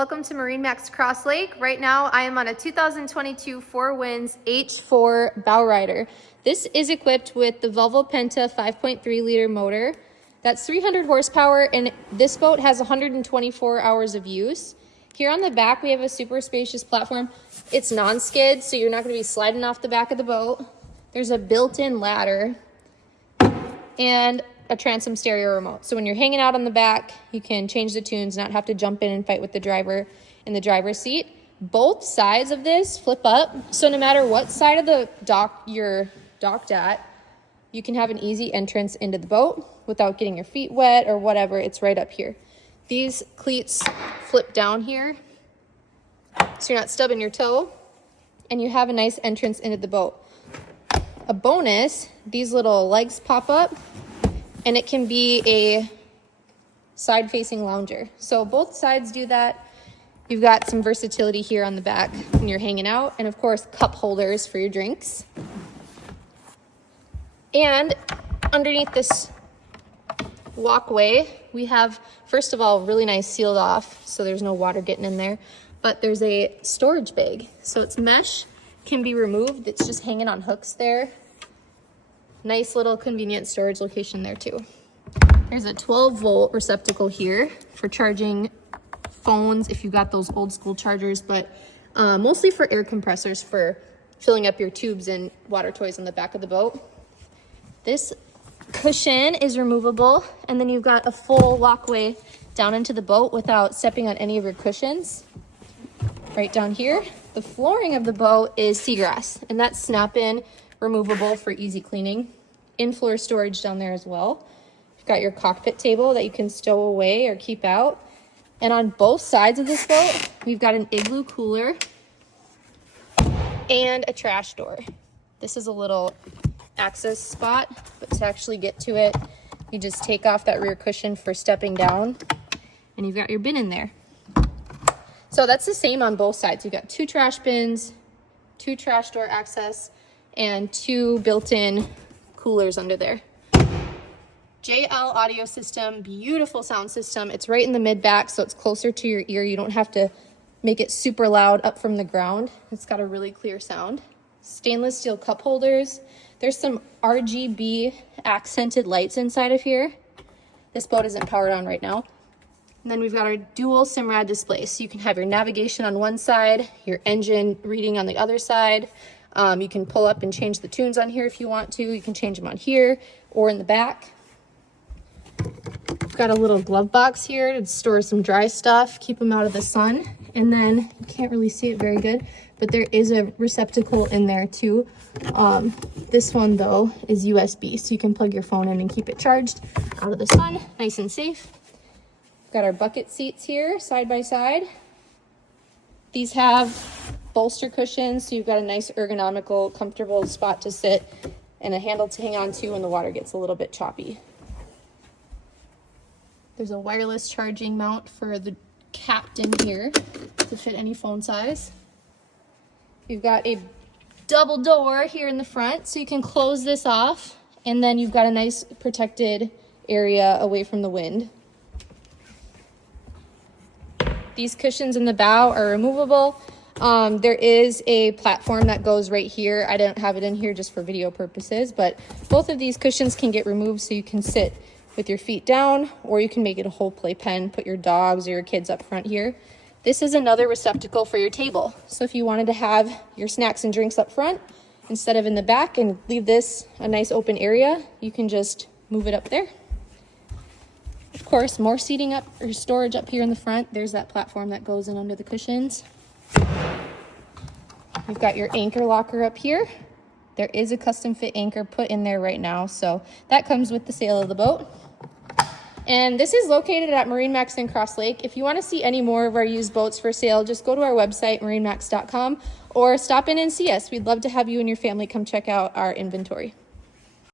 Welcome to MarineMax Crosslake. Right now I am on a 2022 Four Winds H4 Bowrider. This is equipped with the Volvo Penta 5.3 liter motor. That's 300 horsepower and this boat has 124 hours of use. Here on the back we have a super spacious platform. It's non-skid, so you're not going to be sliding off the back of the boat. There's a built-in ladder and a transom stereo remote. So when you're hanging out on the back, you can change the tunes, not have to jump in and fight with the driver in the driver's seat. Both sides of this flip up, so no matter what side of the dock you're docked at, you can have an easy entrance into the boat without getting your feet wet or whatever. It's right up here. These cleats flip down here, so you're not stubbing your toe, and you have a nice entrance into the boat. A bonus, these little legs pop up, and it can be a side-facing lounger. So both sides do that. You've got some versatility here on the back when you're hanging out, and of course, cup holders for your drinks. And underneath this walkway, we have, first of all, really nice sealed off, so there's no water getting in there, but there's a storage bag. So it's mesh, can be removed. It's just hanging on hooks there. Nice little convenient storage location there too. There's a 12-volt receptacle here for charging phones if you've got those old school chargers, but mostly for air compressors for filling up your tubes and water toys on the back of the boat. This cushion is removable, and then you've got a full walkway down into the boat without stepping on any of your cushions. Right down here, the flooring of the boat is seagrass, and that's snap-in, removable for easy cleaning. In-floor storage down there as well. You've got your cockpit table that you can stow away or keep out. And on both sides of this boat, we've got an igloo cooler and a trash door. This is a little access spot, but to actually get to it, you just take off that rear cushion for stepping down, and you've got your bin in there. So that's the same on both sides. You've got 2 trash bins, 2 trash door access, and 2 built-in coolers under there. JL audio system, beautiful sound system. It's right in the mid-back, so it's closer to your ear. You don't have to make it super loud up from the ground. It's got a really clear sound. Stainless steel cup holders. There's some RGB accented lights inside of here. This boat isn't powered on right now. And then we've got our dual SIMRAD display. So you can have your navigation on one side, your engine reading on the other side. You can pull up and change the tunes on here if you want to. You can change them on here or in the back. We've got a little glove box here to store some dry stuff, keep them out of the sun. And then, you can't really see it very good, but there is a receptacle in there too. This one though is USB, so you can plug your phone in and keep it charged out of the sun, nice and safe. We've got our bucket seats here, side by side. These have bolster cushions, so you've got a nice ergonomical, comfortable spot to sit and a handle to hang on to when the water gets a little bit choppy. There's a wireless charging mount for the captain here to fit any phone size. You've got a double door here in the front, so you can close this off, and then you've got a nice protected area away from the wind. These cushions in the bow are removable. There is a platform that goes right here. I don't have it in here just for video purposes, but both of these cushions can get removed so you can sit with your feet down, or you can make it a whole playpen, put your dogs or your kids up front here. This is another receptacle for your table. So if you wanted to have your snacks and drinks up front instead of in the back and leave this a nice open area, you can just move it up there. Of course, more seating up or storage up here in the front. There's that platform that goes in under the cushions. You've got your anchor locker up here. There is a custom fit anchor put in there right now, so that comes with the sale of the boat. And this is located at MarineMax in Crosslake. If you want to see any more of our used boats for sale, just go to our website, marinemax.com, or stop in and see us. We'd love to have you and your family come check out our inventory.